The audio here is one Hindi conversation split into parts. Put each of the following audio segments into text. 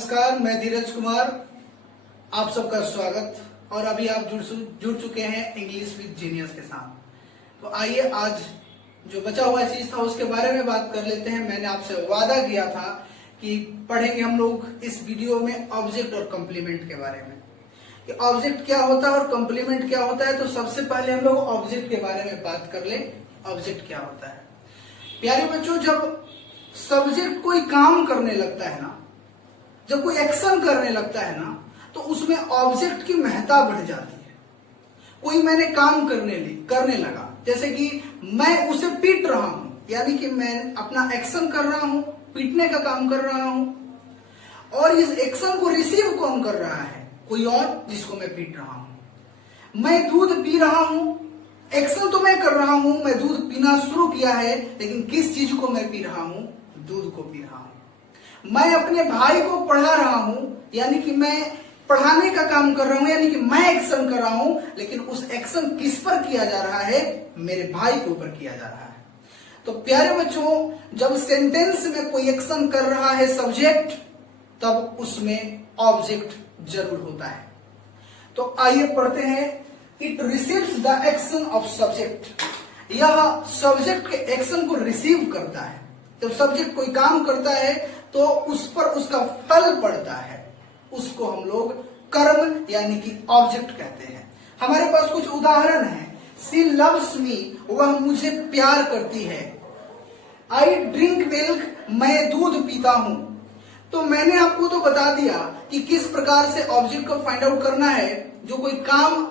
नमस्कार, मैं धीरज कुमार। आप सबका स्वागत। और अभी आप जुड़ चुके हैं इंग्लिश विद जीनियस के साथ। तो आइए आज जो बचा हुआ चीज था उसके बारे में बात कर लेते हैं। मैंने आपसे वादा किया था कि पढ़ेंगे हम लोग इस वीडियो में ऑब्जेक्ट और कॉम्प्लीमेंट के बारे में, कि ऑब्जेक्ट क्या होता है और कॉम्प्लीमेंट क्या होता है। तो सबसे पहले हम लोग ऑब्जेक्ट के बारे में बात कर ले। ऑब्जेक्ट क्या होता है? प्यारे बच्चों, जब सब्जेक्ट कोई काम करने लगता है ना, जब कोई एक्शन करने लगता है ना, तो उसमें ऑब्जेक्ट की महत्ता बढ़ जाती है। कोई मैंने काम करने लगा, जैसे कि मैं उसे पीट रहा हूं, यानी कि मैं अपना एक्शन कर रहा हूं, पीटने का काम कर रहा हूं, और इस एक्शन को रिसीव कौन कर रहा है? कोई और, जिसको मैं पीट रहा हूं। मैं दूध पी रहा हूं, एक्शन तो मैं कर रहा हूं, मैं दूध पीना शुरू किया है, लेकिन किस चीज को मैं पी रहा हूं? दूध को पी रहा हूं। मैं अपने भाई को पढ़ा रहा हूं, यानी कि मैं पढ़ाने का काम कर रहा हूं, यानी कि मैं एक्शन कर रहा हूं, लेकिन उस एक्शन किस पर किया जा रहा है? मेरे भाई के ऊपर किया जा रहा है। तो प्यारे बच्चों, जब सेंटेंस में कोई एक्शन कर रहा है सब्जेक्ट, तब उसमें ऑब्जेक्ट जरूर होता है। तो आइए पढ़ते हैं। It receives the action of subject. यह सब्जेक्ट के एक्शन को रिसीव करता है। जब सब्जेक्ट कोई काम करता है तो उस पर उसका फल पड़ता है, उसको हम लोग कर्म यानी कि ऑब्जेक्ट कहते हैं। हमारे पास कुछ उदाहरण हैं। सी लव्स मी, वह मुझे प्यार करती है। आई ड्रिंक मिल्क, मैं दूध पीता हूं। तो मैंने आपको तो बता दिया कि किस प्रकार से ऑब्जेक्ट को फाइंड आउट करना है। जो कोई काम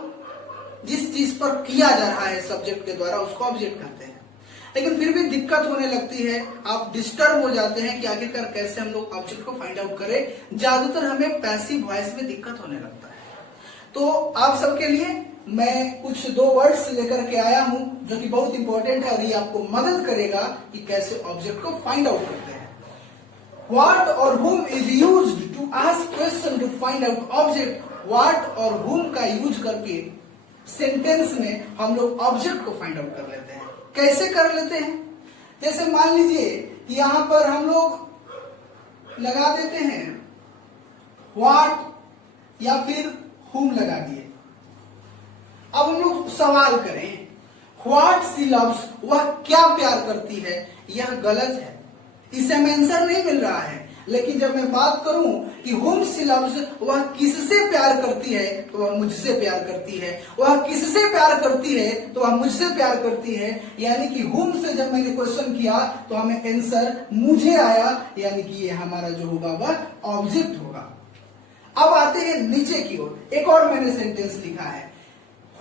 जिस चीज पर किया जा रहा है सब्जेक्ट के द्वारा, उसको ऑब्जेक्ट कहते हैं। लेकिन फिर भी दिक्कत होने लगती है, आप डिस्टर्ब हो जाते हैं कि आखिरकार कैसे हम लोग ऑब्जेक्ट को फाइंड आउट करें। ज्यादातर हमें पैसिव वॉइस में दिक्कत होने लगता है। तो आप सबके लिए मैं कुछ 2 वर्ड्स लेकर के आया हूं, जो कि बहुत इंपॉर्टेंट है और ये आपको मदद करेगा कि कैसे ऑब्जेक्ट को फाइंड आउट करते हैं। What or whom is used to ask question to find out object. What और whom का यूज करके सेंटेंस में हम लोग ऑब्जेक्ट को फाइंड आउट कर लेते हैं। कैसे कर लेते हैं? जैसे मान लीजिए कि यहां पर हम लोग लगा देते हैं व्हाट या फिर whom लगा दिए। अब हम लोग सवाल करें, व्हाट सी लव्स, वह क्या प्यार करती है? यह गलत है, इसे हमें आंसर नहीं मिल रहा है। लेकिन जब मैं बात करूं कि whom she loves, वह किससे प्यार करती है, तो वह मुझसे प्यार करती है। वह किससे प्यार करती है, तो वह मुझसे प्यार करती है। यानी कि whom से जब मैंने क्वेश्चन किया तो हमें आंसर मुझे आया, यानी कि ये हमारा जो होगा वह ऑब्जेक्ट होगा। अब आते हैं नीचे की ओर। एक और मैंने सेंटेंस लिखा है,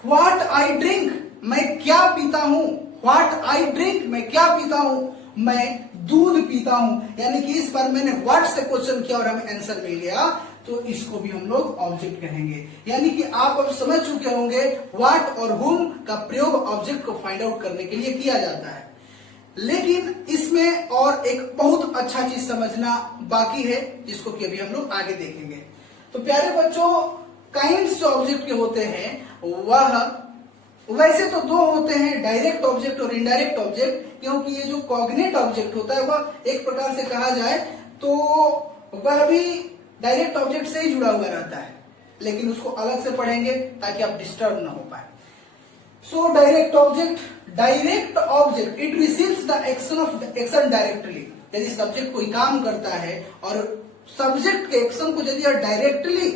व्हाट आई ड्रिंक, मैं क्या पीता हूं। व्हाट आई ड्रिंक, मैं क्या पीता हूं? मैं दूध पीता हूं। यानी कि इस बार मैंने व्हाट से क्वेश्चन किया और हमें आंसर मिल गया, तो इसको भी हम लोग ऑब्जेक्ट कहेंगे। यानी कि आप अब समझ चुके होंगे व्हाट और whom का प्रयोग ऑब्जेक्ट को फाइंड आउट करने के लिए किया जाता है। लेकिन इसमें और एक बहुत अच्छा चीज समझना बाकी है, जिसको कि अभी हम लोग आगे देखेंगे। तो प्यारे बच्चों, काइंड्स जो ऑब्जेक्ट के होते हैं वह वैसे तो 2 होते हैं, डायरेक्ट ऑब्जेक्ट और इनडायरेक्ट ऑब्जेक्ट। क्योंकि ये जो कॉग्निट ऑब्जेक्ट होता है वह एक प्रकार से कहा जाए तो वह भी डायरेक्ट ऑब्जेक्ट से ही जुड़ा हुआ रहता है, लेकिन उसको अलग से पढ़ेंगे ताकि आप डिस्टर्ब ना हो पाए। So direct object, it receives the action directly. यदि सब्जेक्ट कोई काम करता है और सब्जेक्ट के एक्शन को यदि डायरेक्टली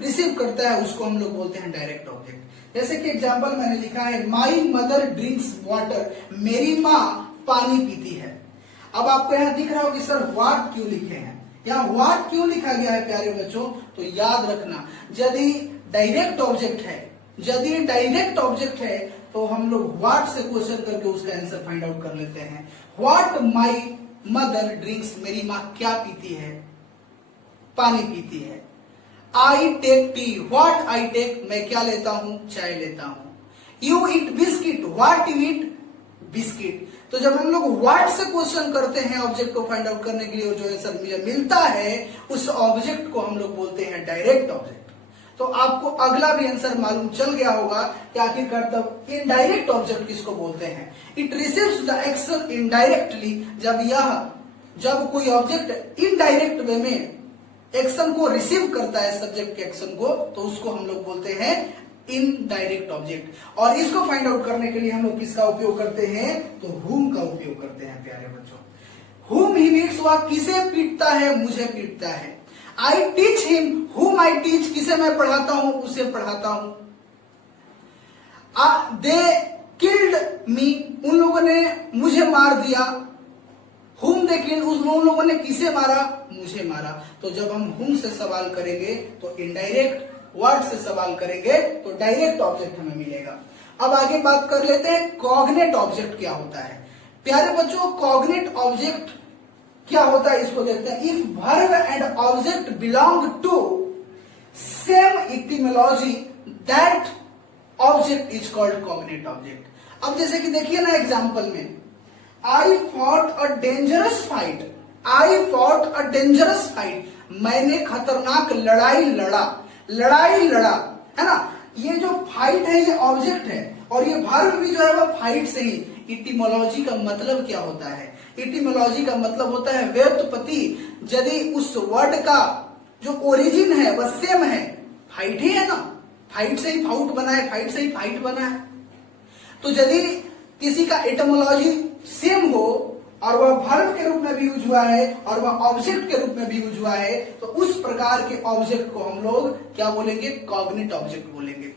रिसीव करता है, उसको हम लोग बोलते हैं डायरेक्ट ऑब्जेक्ट। जैसे कि एग्जांपल मैंने लिखा है, माई मदर ड्रिंक्स वाटर, मेरी माँ पानी पीती है। अब आपको यहाँ दिख रहा हो कि सर व्हाट क्यों लिखे हैं, यहाँ व्हाट क्यों लिखा गया है प्यारे बच्चों? तो याद रखना, यदि डायरेक्ट ऑब्जेक्ट है तो हम लोग व्हाट से क्वेश्चन करके उसका आंसर फाइंड आउट कर लेते हैं। व्हाट माई मदर ड्रिंक्स, मेरी माँ क्या पीती है? पानी पीती है। I take tea, what I take, मैं क्या लेता हूं? चाय लेता हूं। You eat biscuit, what you eat? Biscuit. तो जब हम लोग व्हाट से क्वेश्चन करते हैं ऑब्जेक्ट को फाइंड आउट करने के लिए, जो आंसर मुझे मिलता है उस ऑब्जेक्ट को हम लोग बोलते हैं डायरेक्ट ऑब्जेक्ट। तो आपको अगला भी आंसर मालूम चल गया होगा कि आखिरकार तब इनडायरेक्ट ऑब्जेक्ट किसको बोलते हैं। It receives the action indirectly, जब कोई ऑब्जेक्ट इनडायरेक्ट वे में एक्शन को रिसीव करता है, सब्जेक्ट के एक्शन को, तो उसको हम लोग बोलते हैं इनडायरेक्ट ऑब्जेक्ट। और इसको फाइंड आउट करने के लिए हम लोग किसका उपयोग करते हैं, तो whom का उपयोग करते हैं प्यारे बच्चों। whom he beats, वह किसे पीटता है, मुझे पीटता है। I teach him whom I teach, किसे मैं पढ़ाता हूं, उसे पढ़ाता हूं। They killed me, उन लोगों ने मुझे मार दिया। whom they killed, उन लोगों ने किसे मारा, मुझे मारा। तो जब हम whom से सवाल करेंगे तो इनडायरेक्ट वर्ड से सवाल करेंगे तो डायरेक्ट ऑब्जेक्ट हमें मिलेगा। अब आगे बात कर लेते हैं कॉग्नेट ऑब्जेक्ट क्या होता है। प्यारे बच्चों, कॉग्नेट ऑब्जेक्ट क्या होता है इसको देखते हैं। If verb and object belong to same etymology that object is called cognate object. अब जैसे कि देखिए ना एग्जांपल में, I fought a dangerous fight, I fought a dangerous fight, मैंने खतरनाक लड़ाई लड़ा, लड़ाई लड़ा, है ना। ये जो फाइट है ये ऑब्जेक्ट है और ये वर्ब भी जो है वो फाइट से ही। इटिमोलॉजी का मतलब क्या होता है, इटिमोलॉजी का मतलब होता है व्युत्पत्ति। यदि उस वर्ड का जो ओरिजिन है वह सेम है, फाइट ही है ना, फाइट से ही फाउट बना है, फाइट से ही फाइट बना है। तो यदि किसी का एटिमोलॉजी सेम हो और वह वर्ब के रूप में भी यूज हुआ है और वह ऑब्जेक्ट के रूप में भी यूज हुआ है, तो उस प्रकार के ऑब्जेक्ट को हम लोग क्या बोलेंगे, कॉग्निट ऑब्जेक्ट बोलेंगे।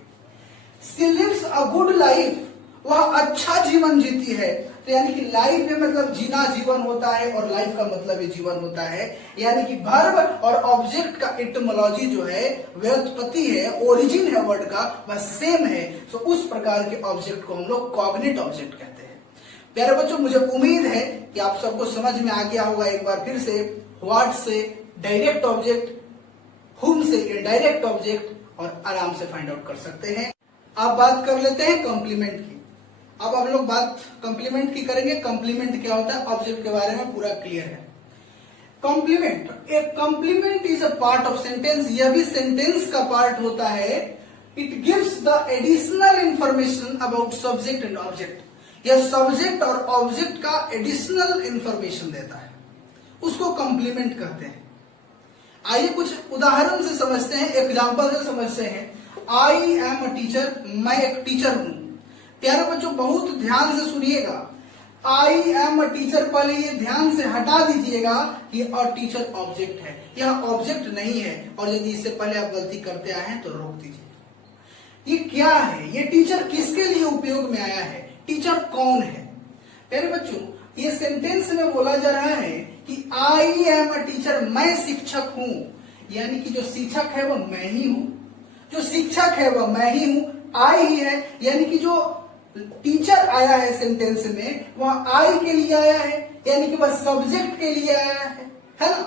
She lives a good life, वह अच्छा जीवन जीती है। तो यानी कि लाइफ में मतलब जीना जीवन होता है और लाइफ का मतलब ही जीवन होता है। यानी कि वर्ब और ऑब्जेक्ट का एटिमोलॉजी जो है, व्युत्पत्ति है, ओरिजिन है वर्ड का, वह सेम है। तो उस प्रकार के ऑब्जेक्ट को हम लोग कॉग्निट ऑब्जेक्ट कहते हैं। प्यारे बच्चों, मुझे उम्मीद है कि आप सबको समझ में आ गया होगा एक बार फिर से, व्हाट से डायरेक्ट ऑब्जेक्ट, whom से इनडायरेक्ट ऑब्जेक्ट, और आराम से फाइंड आउट कर सकते हैं। अब बात कर लेते हैं कॉम्प्लीमेंट की। अब हम लोग बात कॉम्प्लीमेंट की करेंगे। कॉम्प्लीमेंट क्या होता है, ऑब्जेक्ट के बारे में पूरा क्लियर है। Complement, a complement is a part of sentence, यह भी सेंटेंस का पार्ट होता है। It gives the additional information about subject and object, यह सब्जेक्ट और ऑब्जेक्ट का एडिशनल इंफॉर्मेशन देता है, उसको कॉम्प्लीमेंट कहते हैं। आइए कुछ उदाहरण से समझते हैं, एग्जांपल से समझते हैं। आई एम अ टीचर, मैं एक टीचर हूं। प्यारे बच्चों बहुत ध्यान से सुनिएगा, आई एम अ टीचर, पहले ये ध्यान से हटा दीजिएगा कि अ टीचर ऑब्जेक्ट है, यह ऑब्जेक्ट नहीं है। और यदि इससे पहले आप गलती करते आए हैं तो रोक दीजिए। ये क्या है, ये टीचर किसके लिए उपयोग में आया है, टीचर कौन है। प्यारे बच्चों, ये सेंटेंस में बोला जा रहा है कि आई एम अ टीचर, मैं शिक्षक हूं। यानी कि जो शिक्षक है वह मैं ही हूं, जो शिक्षक है वह मैं ही हूं, आई ही है। यानी कि जो टीचर आया है सेंटेंस में वह आई के लिए आया है, यानी कि वह सब्जेक्ट के लिए आया है ना।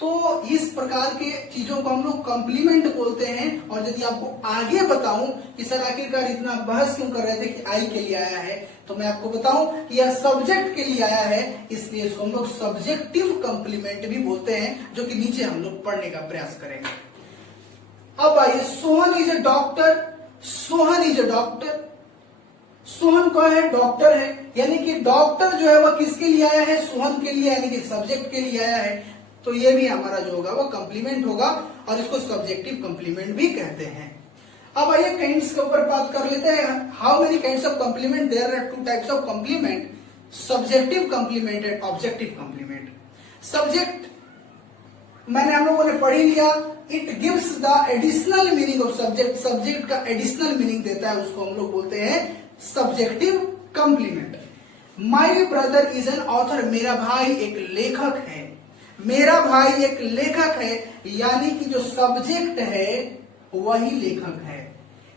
तो इस प्रकार के चीजों को हम लोग कॉम्प्लीमेंट बोलते हैं। और यदि आपको आगे बताऊं कि सर आखिरकार इतना बहस क्यों कर रहे थे कि आई के लिए आया है, तो मैं आपको बताऊं कि यह सब्जेक्ट के लिए आया है, इसलिए इसको हम लोग सब्जेक्टिव कॉम्प्लीमेंट भी बोलते हैं, जो कि नीचे हम लोग पढ़ने का प्रयास करेंगे। अब आइए, Sohan is a doctor, Sohan is a doctor, Sohan कौन है, डॉक्टर है। यानी कि डॉक्टर जो है वह किसके लिए आया है, सोहन के लिए, यानी कि सब्जेक्ट के लिए आया है। तो ये भी हमारा जो होगा वो कॉम्प्लीमेंट होगा और इसको सब्जेक्टिव कॉम्प्लीमेंट भी कहते हैं। अब आइए काइंड्स के ऊपर बात कर लेते हैं। How many kinds of complement, there are two types of complement, subjective complement and objective complement. Subject मैंने हम लोगों ने पढ़ ही लिया, it gives the additional meaning of subject, subject का एडिशनल मीनिंग देता है, उसको हम लोग बोलते हैं subjective complement. My brother is an author, मेरा भाई एक लेखक है, मेरा भाई एक लेखक है। यानी कि जो सब्जेक्ट है वही लेखक है,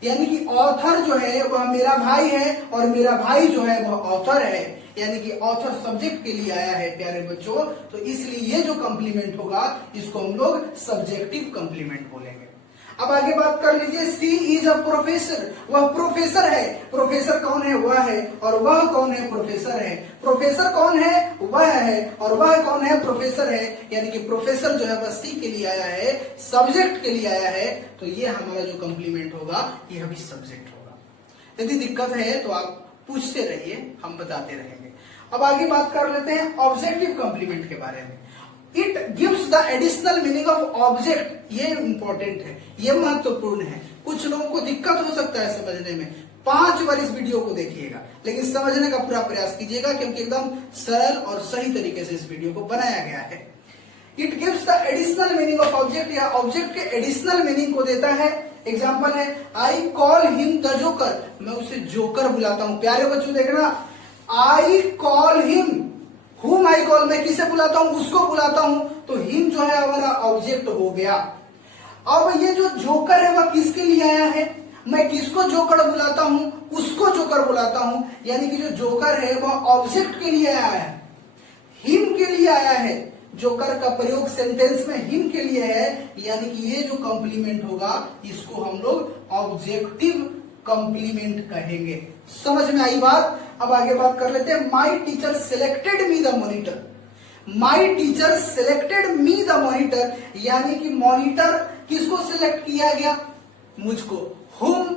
यानी कि ऑथर जो है वह मेरा भाई है और मेरा भाई जो है वह ऑथर है। यानी कि ऑथर सब्जेक्ट के लिए आया है प्यारे बच्चों। तो इसलिए ये जो कॉम्प्लीमेंट होगा इसको हम लोग सब्जेक्टिव कॉम्प्लीमेंट बोलेंगे। अब आगे बात कर लीजिए, सी इज अ प्रोफेसर, वह प्रोफेसर है। प्रोफेसर कौन है, वह है, और वह कौन है, प्रोफेसर है। प्रोफेसर कौन है, वह है, और वह कौन है, प्रोफेसर है। यानी कि प्रोफेसर जो है वह सी के लिए आया है, सब्जेक्ट के लिए आया है। तो ये हमारा जो कॉम्प्लीमेंट होगा यह भी सब्जेक्ट होगा। यदि दिक्कत है तो आप पूछते रहिए, हम बताते रहेंगे। अब आगे बात कर लेते हैं ऑब्जेक्टिव कॉम्प्लीमेंट के बारे में। It gives the additional meaning of object. ये इंपॉर्टेंट है, ये महत्वपूर्ण है। कुछ लोगों को दिक्कत हो सकता है समझने में, 5 बार इस वीडियो को देखिएगा, लेकिन समझने का पूरा प्रयास कीजिएगा, क्योंकि एकदम सरल और सही तरीके से इस वीडियो को बनाया गया है। It gives the additional meaning of object, या ऑब्जेक्ट के एडिशनल मीनिंग को देता है। एग्जाम्पल है I call him the joker, मैं उसे जोकर बुलाता हूं। प्यारे बच्चों देखना, आई कॉल हिम, हुम आई कॉल, मैं किसे बुलाता हूं, उसको बुलाता हूं, तो हिम जो है हमारा ऑब्जेक्ट हो गया। अब ये जो जोकर है वह किसके लिए आया है, मैं किसको जोकर बुलाता हूं, उसको जोकर बुलाता हूं, यानी कि जो जोकर है वह ऑब्जेक्ट के लिए आया है, हिम के लिए आया है। जोकर का प्रयोग सेंटेंस में हिम के लिए है, यानी कि ये जो कॉम्प्लीमेंट होगा इसको हम लोग ऑब्जेक्टिव कॉम्प्लीमेंट कहेंगे। समझ में आई बात? अब आगे बात कर लेते हैं। My teacher selected me the monitor, my teacher selected me the monitor, यानी कि मॉनिटर किसको सिलेक्ट किया गया, मुझको। हुम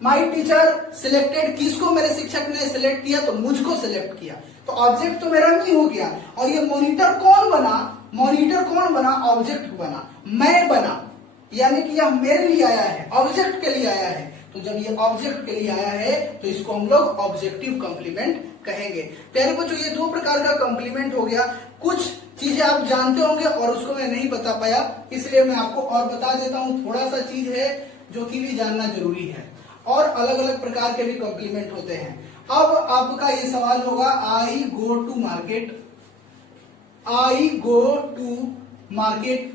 माई टीचर सिलेक्टेड, किसको मेरे शिक्षक ने सिलेक्ट किया, तो मुझको सिलेक्ट किया, तो ऑब्जेक्ट तो मेरा मी हो गया। और ये मॉनिटर कौन बना, मॉनिटर कौन बना, ऑब्जेक्ट बना, मैं बना, यानी कि यह मेरे लिए आया है, ऑब्जेक्ट के लिए आया है। तो जब ये ऑब्जेक्ट के लिए आया है तो इसको हम लोग ऑब्जेक्टिव कॉम्प्लीमेंट कहेंगे। प्यारे बच्चों, ये 2 प्रकार का कॉम्प्लीमेंट हो गया। कुछ चीजें आप जानते होंगे और उसको मैं नहीं बता पाया, इसलिए मैं आपको और बता देता हूं। थोड़ा सा चीज है जो कि भी जानना जरूरी है, और अलग अलग प्रकार के भी कॉम्प्लीमेंट होते हैं। अब आपका ये सवाल होगा, I go to market, I go to market,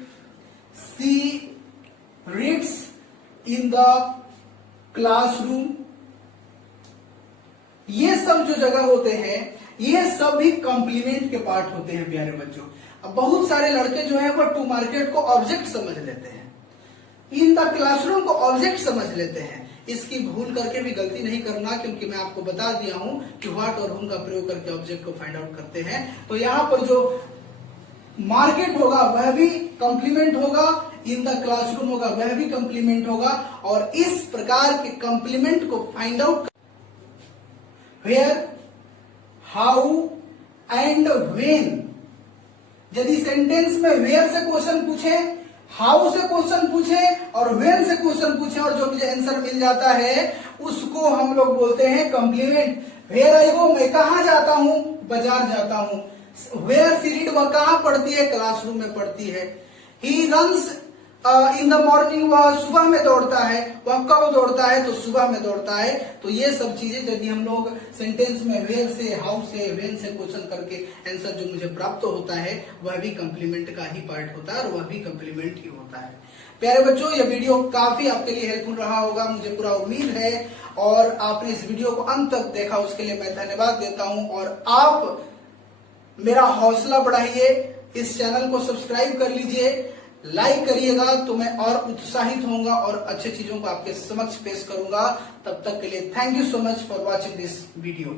she reads in the classroom. ये सब जो जगह होते हैं ये सब भी कॉम्प्लीमेंट के पार्ट होते हैं प्यारे बच्चों। अब बहुत सारे लड़के जो है वो टू मार्केट को ऑब्जेक्ट समझ लेते हैं, इन द क्लासरूम को ऑब्जेक्ट समझ लेते हैं। इसकी भूल करके भी गलती नहीं करना, क्योंकि मैं आपको बता दिया हूं कि व्हाट और हुम का प्रयोग करके ऑब्जेक्ट को फाइंड आउट करते हैं। तो यहां पर जो मार्केट होगा वह भी कॉम्प्लीमेंट होगा, इन द क्लासरूम होगा वह भी कॉम्प्लीमेंट होगा। और इस प्रकार के कॉम्प्लीमेंट को find out, where, how and when. यदि सेंटेंस में वेयर से क्वेश्चन पूछे, हाउ से क्वेश्चन पूछे और व्हेन से क्वेश्चन पूछे और जो मुझे आंसर मिल जाता है उसको हम लोग बोलते हैं कॉम्प्लीमेंट। वेयर आई गो, मैं कहां जाता हूं, बाजार जाता हूं। वेयर सी रीड, वह कहां पढ़ती है, क्लासरूम में पढ़ती है। He runs in the morning, वह सुबह में दौड़ता है। वह कब दौड़ता है, तो सुबह में दौड़ता है। तो ये सब चीजें यदि हम लोग सेंटेंस में वेयर से, हाउ से, व्हेन से क्वेश्चन करके आंसर जो मुझे प्राप्त होता है वह भी कॉम्प्लीमेंट का ही पार्ट होता है और वह भी कॉम्प्लीमेंट ही होता है। प्यारे बच्चों, यह वीडियो काफी आपके लिए हेल्पफुल रहा होगा, मुझे पूरा उम्मीद है। और आपने इस वीडियो को अंत तक देखा उसके लिए मैं धन्यवाद देता हूं। और आप मेरा हौसला बढ़ाइए, इस चैनल को सब्सक्राइब कर लीजिए, लाइक करिएगा, तो मैं और उत्साहित होऊंगा और अच्छे चीजों को आपके समक्ष पेश करूंगा। तब तक के लिए thank you so much for watching this video.